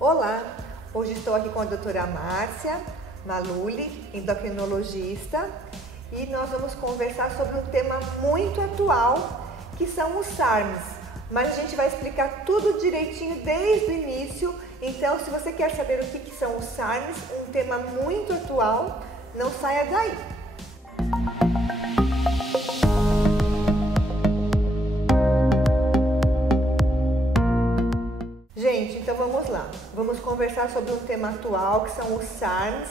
Olá, hoje estou aqui com a doutora Márcia Maluli, endocrinologista, e nós vamos conversar sobre um tema muito atual, que são os SARMs. Mas a gente vai explicar tudo direitinho desde o início, então se você quer saber o que são os SARMs, um tema muito atual, não saia daí. Gente, então vamos lá. Vamos conversar sobre um tema atual, que são os SARMs.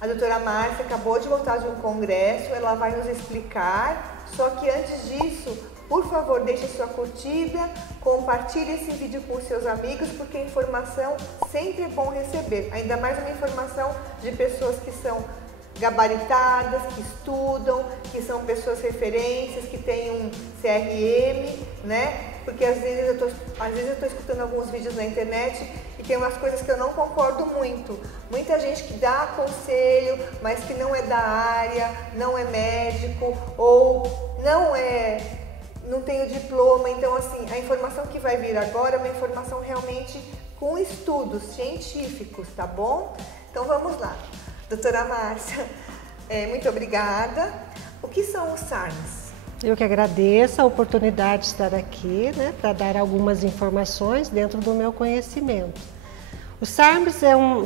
A doutora Márcia acabou de voltar de um congresso, ela vai nos explicar. Só que antes disso, por favor, deixe sua curtida, compartilhe esse vídeo com seus amigos, porque a informação sempre é bom receber. Ainda mais uma informação de pessoas que são gabaritadas, que estudam, que são pessoas referências, que têm um CRM, né? Porque às vezes eu tô escutando alguns vídeos na internet e tem umas coisas que eu não concordo muito. Muita gente que dá conselho, mas que não é da área, não é médico ou não tem o diploma. Então, assim, a informação que vai vir agora é uma informação realmente com estudos científicos, tá bom? Então vamos lá. Doutora Márcia, muito obrigada. O que são os SARMs? Eu que agradeço a oportunidade de estar aqui, né, para dar algumas informações dentro do meu conhecimento. Os SARMs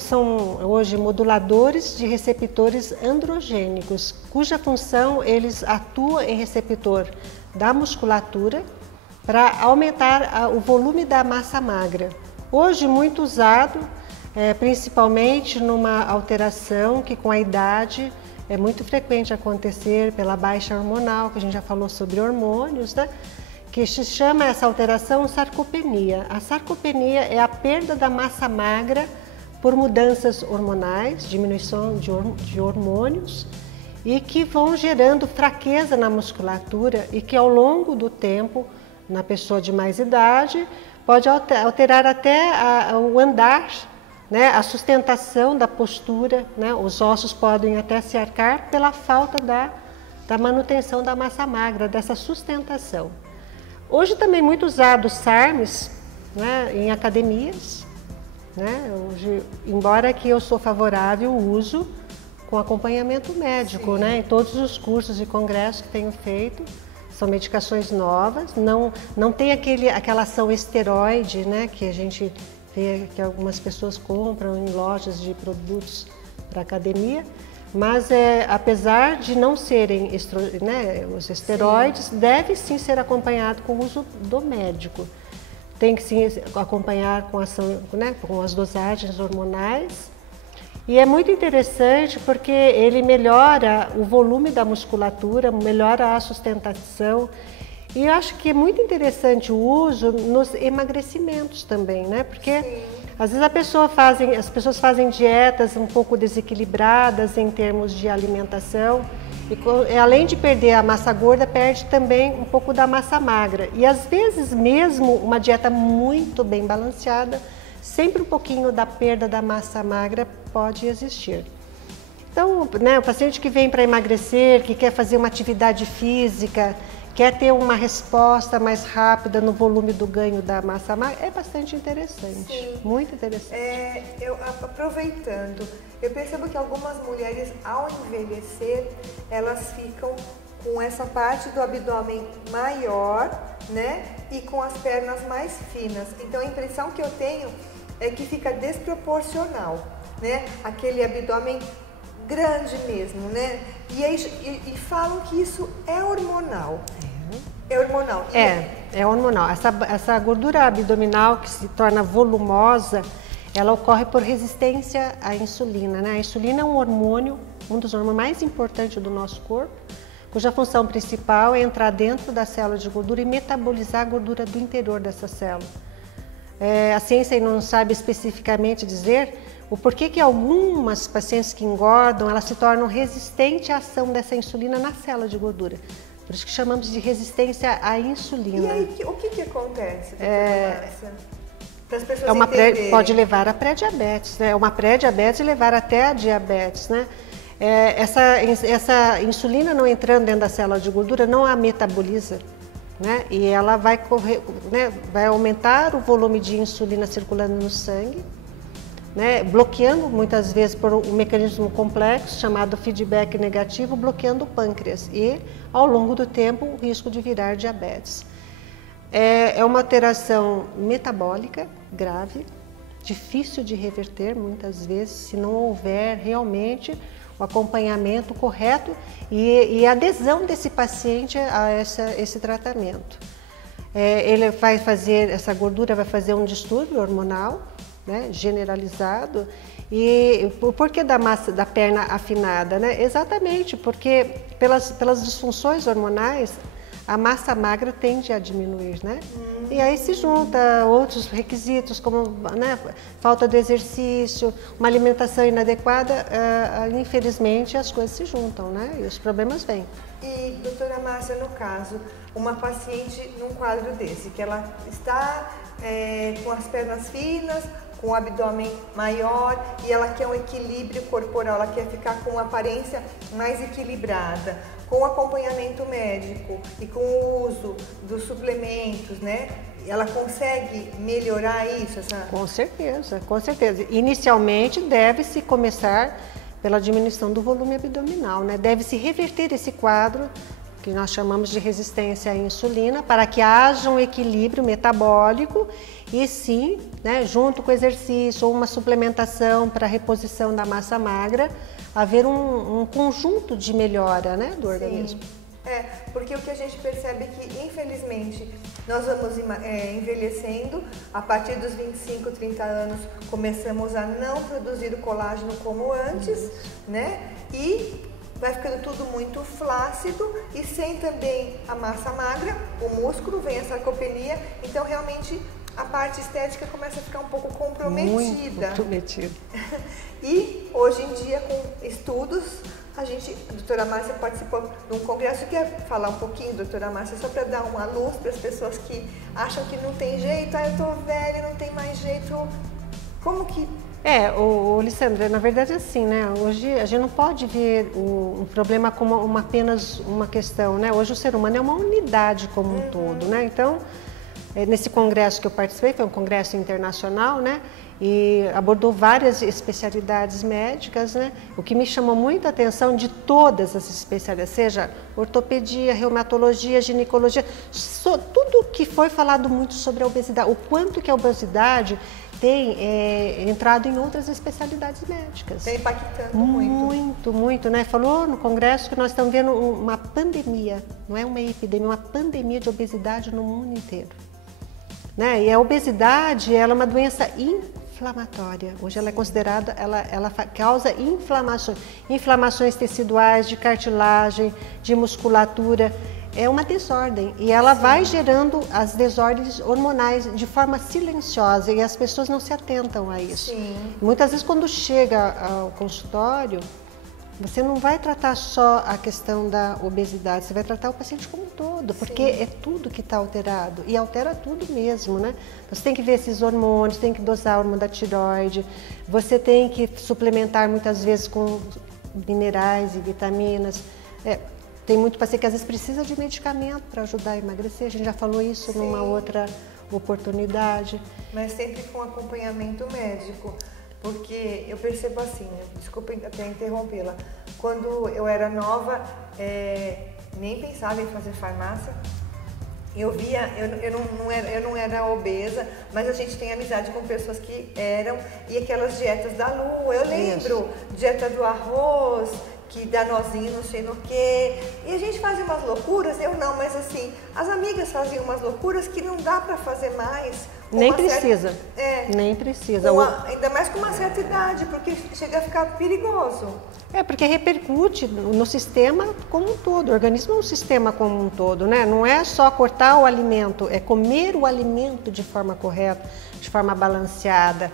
são hoje moduladores de receptores androgênicos, cuja função eles atuam em receptor da musculatura para aumentar o volume da massa magra. Hoje muito usado, principalmente numa alteração que com a idade é muito frequente acontecer pela baixa hormonal, que a gente já falou sobre hormônios, né? Que se chama essa alteração sarcopenia. A sarcopenia é a perda da massa magra por mudanças hormonais, diminuição de hormônios, e que vão gerando fraqueza na musculatura e que ao longo do tempo, na pessoa de mais idade, pode alterar até o andar, né, a sustentação da postura, né, os ossos podem até se arcar pela falta da manutenção da massa magra, dessa sustentação. Hoje também muito usado os SARMs, né, em academias, né, hoje, embora que eu sou favorável ao uso com acompanhamento médico, né, em todos os cursos e congressos que tenho feito, são medicações novas, não tem aquela ação esteroide, né, que a gente vê que algumas pessoas compram em lojas de produtos para academia, mas apesar de não serem os esteroides, deve sim ser acompanhado com o uso do médico. Tem que sim acompanhar com ação, né, com as dosagens hormonais. E é muito interessante porque ele melhora o volume da musculatura, melhora a sustentação. E eu acho que é muito interessante o uso nos emagrecimentos também, né? Porque sim, às vezes as pessoas fazem dietas um pouco desequilibradas em termos de alimentação e além de perder a massa gorda, perde também um pouco da massa magra. E às vezes mesmo uma dieta muito bem balanceada, sempre um pouquinho da perda da massa magra pode existir. Então, né, o paciente que vem para emagrecer, que quer fazer uma atividade física, quer ter uma resposta mais rápida no volume do ganho da massa magra, é bastante interessante. Sim. Muito interessante. Aproveitando, eu percebo que algumas mulheres, ao envelhecer, elas ficam com essa parte do abdômen maior, né? E com as pernas mais finas. Então a impressão que eu tenho é que fica desproporcional, né? Aquele abdômen grande mesmo, né? E falam que isso é hormonal. É hormonal. É hormonal. Essa gordura abdominal que se torna volumosa, ela ocorre por resistência à insulina, né? A insulina é um hormônio, um dos hormônios mais importantes do nosso corpo, cuja função principal é entrar dentro da célula de gordura e metabolizar a gordura do interior dessa célula. A ciência não sabe especificamente dizer o porquê que algumas pacientes que engordam, elas se tornam resistentes à ação dessa insulina na célula de gordura. Por isso que chamamos de resistência à insulina. E aí, o que acontece, doutora Márcia? Para as pessoas entenderem. Pode levar a pré-diabetes, né? Uma pré-diabetes e levar até a diabetes, né? Essa insulina não entrando dentro da célula de gordura não a metaboliza, né? E ela vai aumentar o volume de insulina circulando no sangue né, bloqueando muitas vezes por um mecanismo complexo chamado feedback negativo, bloqueando o pâncreas e, ao longo do tempo, o risco de virar diabetes. É uma alteração metabólica grave, difícil de reverter muitas vezes, se não houver realmente o acompanhamento correto e a adesão desse paciente a esse tratamento. Ele vai fazer, essa gordura vai fazer um distúrbio hormonal, né, generalizado. E por que da massa da perna afinada, né? Exatamente porque pelas disfunções hormonais a massa magra tende a diminuir, né? E aí se junta outros requisitos como, né, falta de exercício, uma alimentação inadequada, infelizmente as coisas se juntam, né? E os problemas vêm. E, doutora Márcia, no caso, uma paciente num quadro desse, que ela está com as pernas finas, com o abdômen maior e ela quer um equilíbrio corporal, ela quer ficar com uma aparência mais equilibrada, com acompanhamento médico e com o uso dos suplementos, né? Ela consegue melhorar isso? Com certeza, com certeza. Inicialmente deve-se começar pela diminuição do volume abdominal, né? Deve-se reverter esse quadro que nós chamamos de resistência à insulina, para que haja um equilíbrio metabólico e sim, né, junto com o exercício ou uma suplementação para reposição da massa magra, haver um conjunto de melhora, né, do organismo. Porque o que a gente percebe é que, infelizmente, nós vamos envelhecendo, a partir dos 25, 30 anos, começamos a não produzir o colágeno como antes, né, e vai ficando tudo muito flácido e sem também a massa magra, o músculo, vem a sarcopenia, então realmente a parte estética começa a ficar um pouco comprometida. Muito comprometida. E hoje em dia, com estudos, a doutora Márcia participou de um congresso. Quer falar um pouquinho, doutora Márcia, só para dar uma luz para as pessoas que acham que não tem jeito, eu tô velha, não tem mais jeito, como que... Lissandra, na verdade é assim, né? Hoje a gente não pode ver um problema como apenas uma questão, né? Hoje o ser humano é uma unidade como um todo, né? Então, nesse congresso que eu participei, foi um congresso internacional, né? E abordou várias especialidades médicas, né? O que me chamou muita atenção de todas as especialidades, seja ortopedia, reumatologia, ginecologia, tudo que foi falado muito sobre a obesidade, o quanto que a obesidade tem entrado em outras especialidades médicas. Está impactando muito. Muito, né? Falou no congresso que nós estamos vendo uma pandemia, não é uma epidemia, uma pandemia de obesidade no mundo inteiro. Né? E a obesidade, ela é uma doença inflamatória. Hoje ela é considerada, ela causa inflamações teciduais, de cartilagem, de musculatura. É uma desordem e ela vai gerando as desordens hormonais de forma silenciosa e as pessoas não se atentam a isso. Sim. Muitas vezes quando chega ao consultório, você não vai tratar só a questão da obesidade, você vai tratar o paciente como um todo, porque é tudo que está alterado e altera tudo mesmo, né? Você tem que ver esses hormônios, tem que dosar o hormônio da tireoide, você tem que suplementar muitas vezes com minerais e vitaminas. Tem muito paciente que às vezes precisa de medicamento para ajudar a emagrecer, a gente já falou isso numa outra oportunidade. Mas sempre com acompanhamento médico, porque eu percebo assim, desculpa até interrompê-la, quando eu era nova, nem pensava em fazer farmácia. Eu não era obesa, mas a gente tem amizade com pessoas que eram, e aquelas dietas da lua, eu lembro, dieta do arroz, que dá nozinho, não sei no quê. E a gente fazia umas loucuras, eu não, mas assim, as amigas faziam umas loucuras que não dá para fazer mais. Nem precisa. Nem precisa. Ainda mais com uma certa idade, porque chega a ficar perigoso. Porque repercute no sistema como um todo. O organismo é um sistema como um todo, né? Não é só cortar o alimento, é comer o alimento de forma correta, de forma balanceada.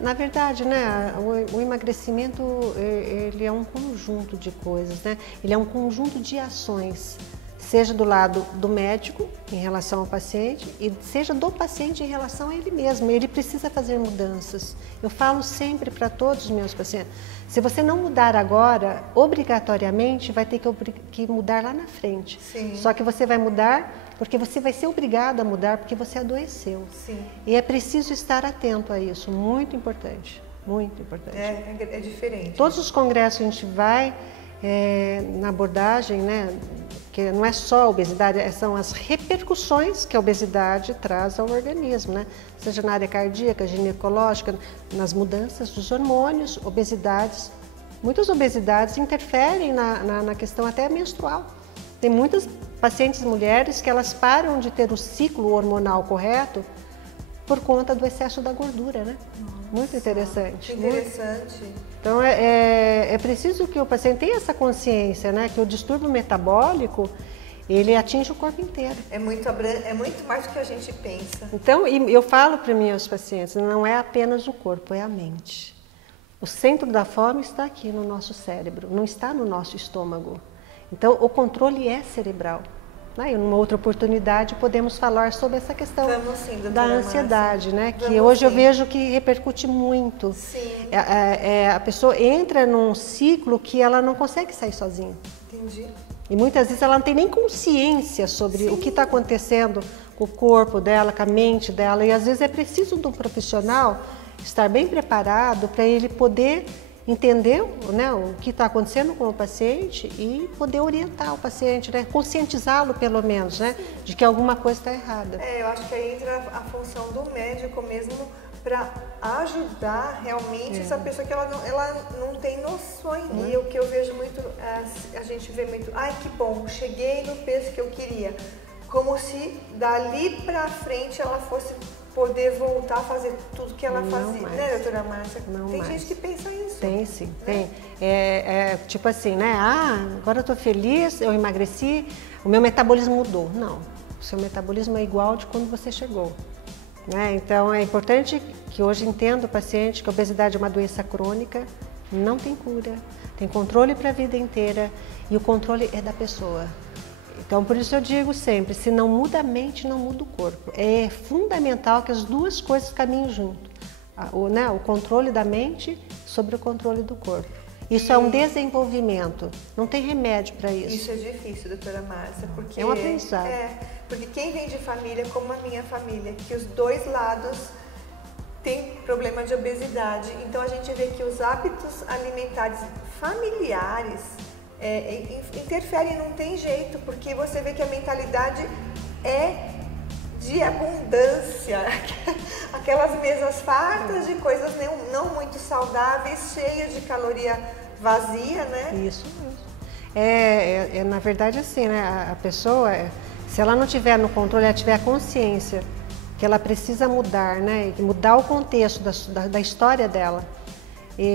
Na verdade, né, o emagrecimento ele é um conjunto de coisas, né? Ele é um conjunto de ações, seja do lado do médico em relação ao paciente e seja do paciente em relação a ele mesmo. Ele precisa fazer mudanças. Eu falo sempre para todos os meus pacientes, se você não mudar agora, obrigatoriamente vai ter que mudar lá na frente. Sim. Só que você vai mudar porque você vai ser obrigado a mudar porque você adoeceu. Sim. E é preciso estar atento a isso, muito importante. Muito importante. É diferente. Todos os congressos a gente vai na abordagem, né, que não é só a obesidade, são as repercussões que a obesidade traz ao organismo, né? Seja na área cardíaca, ginecológica, nas mudanças dos hormônios, obesidades. Muitas obesidades interferem na questão até menstrual. Tem muitas pacientes mulheres que elas param de ter o ciclo hormonal correto por conta do excesso da gordura, né? Nossa, muito interessante. Que interessante. Então é preciso que o paciente tenha essa consciência, né? Que o distúrbio metabólico, ele atinge o corpo inteiro. É muito mais do que a gente pensa. Então, eu falo para meus pacientes, não é apenas o corpo, é a mente. O centro da fome está aqui no nosso cérebro, não está no nosso estômago. Então, o controle é cerebral. E numa outra oportunidade podemos falar sobre essa questão da ansiedade, né? Que hoje eu vejo que repercute muito. Sim. A pessoa entra num ciclo que ela não consegue sair sozinha. Entendi. E muitas vezes ela não tem nem consciência sobre o que está acontecendo com o corpo dela, com a mente dela. E às vezes é preciso de um profissional estar bem preparado para ele poder entender, né, o que está acontecendo com o paciente e poder orientar o paciente, né, conscientizá-lo pelo menos, né, de que alguma coisa está errada. Eu acho que aí entra a função do médico mesmo para ajudar realmente essa pessoa que ela não tem noções. E o que eu vejo muito, a gente vê muito, ai que bom, cheguei no peso que eu queria. Como se dali para frente ela fosse poder voltar a fazer tudo que ela fazia, né, doutora Márcia? Tem gente que pensa isso. Tem sim, tem. Tipo assim, né? Agora eu estou feliz, eu emagreci, o meu metabolismo mudou. Não, o seu metabolismo é igual de quando você chegou. Né? Então é importante que hoje entenda o paciente que a obesidade é uma doença crônica, não tem cura, tem controle para a vida inteira e o controle é da pessoa. Então, por isso eu digo sempre, se não muda a mente, não muda o corpo. É fundamental que as duas coisas caminhem junto. O controle da mente sobre o controle do corpo. Isso é um desenvolvimento, não tem remédio para isso. Isso é difícil, doutora Márcia, porque é um aprendizado. Porque quem vem de família, como a minha família, que os dois lados têm problema de obesidade, então a gente vê que os hábitos alimentares familiares interferem, não tem jeito, porque você vê que a mentalidade é de abundância, aquelas mesas fartas de coisas não muito saudáveis, cheias de caloria vazia, né? Isso mesmo. Na verdade assim, né? A pessoa, se ela não tiver no controle, ela tiver a consciência que ela precisa mudar, né? Mudar o contexto da história dela.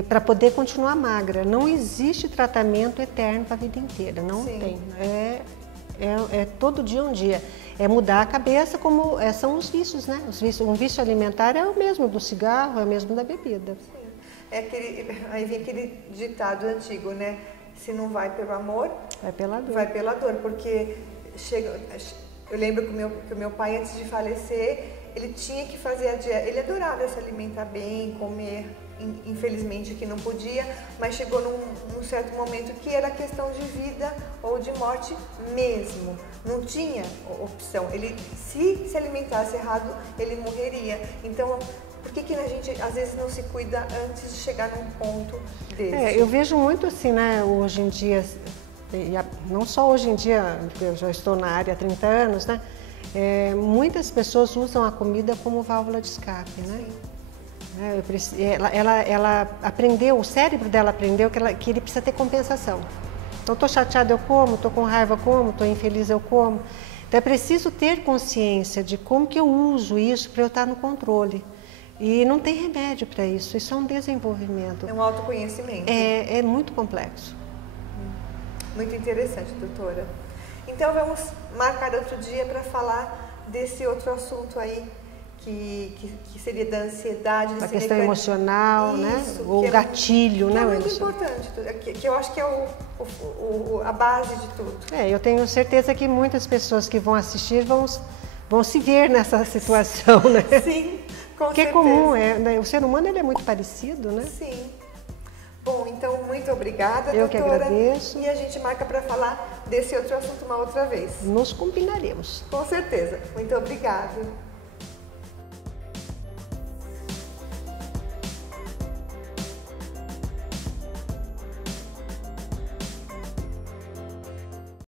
Para poder continuar magra. Não existe tratamento eterno para a vida inteira, não tem. É todo dia um dia. É mudar a cabeça, como são os vícios, né? Um vício alimentar é o mesmo do cigarro, é o mesmo da bebida. Sim. Aí vem aquele ditado antigo, né? Se não vai pelo amor, vai pela dor. Vai pela dor, porque eu lembro que o meu pai, antes de falecer, ele tinha que fazer a dieta. Ele adorava se alimentar bem, comer. Infelizmente que não podia, mas chegou num certo momento que era questão de vida ou de morte mesmo. Não tinha opção. Ele, se alimentasse errado, ele morreria. Então, por que a gente às vezes não se cuida antes de chegar num ponto desse? Eu vejo muito assim, né, hoje em dia, não só hoje em dia, eu já estou na área há 30 anos, né, muitas pessoas usam a comida como válvula de escape, né? Sim. Ela aprendeu, o cérebro dela aprendeu que ele precisa ter compensação. Então, estou chateada, eu como, estou com raiva, eu como, estou infeliz, eu como. Então, é preciso ter consciência de como que eu uso isso para eu estar no controle. E não tem remédio para isso, isso é um desenvolvimento. É um autoconhecimento. É muito complexo. Muito interessante, doutora. Então, vamos marcar outro dia para falar desse outro assunto aí, que seria da ansiedade, a questão emocional, isso, né? O gatilho, né? É muito importante, que eu acho que é a base de tudo. Eu tenho certeza que muitas pessoas que vão assistir vão se ver nessa situação, né? Sim, com certeza. Que é comum, né? O ser humano ele é muito parecido, né? Sim. Bom, então muito obrigada, eu doutora. Que agradeço. E a gente marca para falar desse outro assunto uma outra vez. Nos combinaremos. Com certeza. Muito obrigada.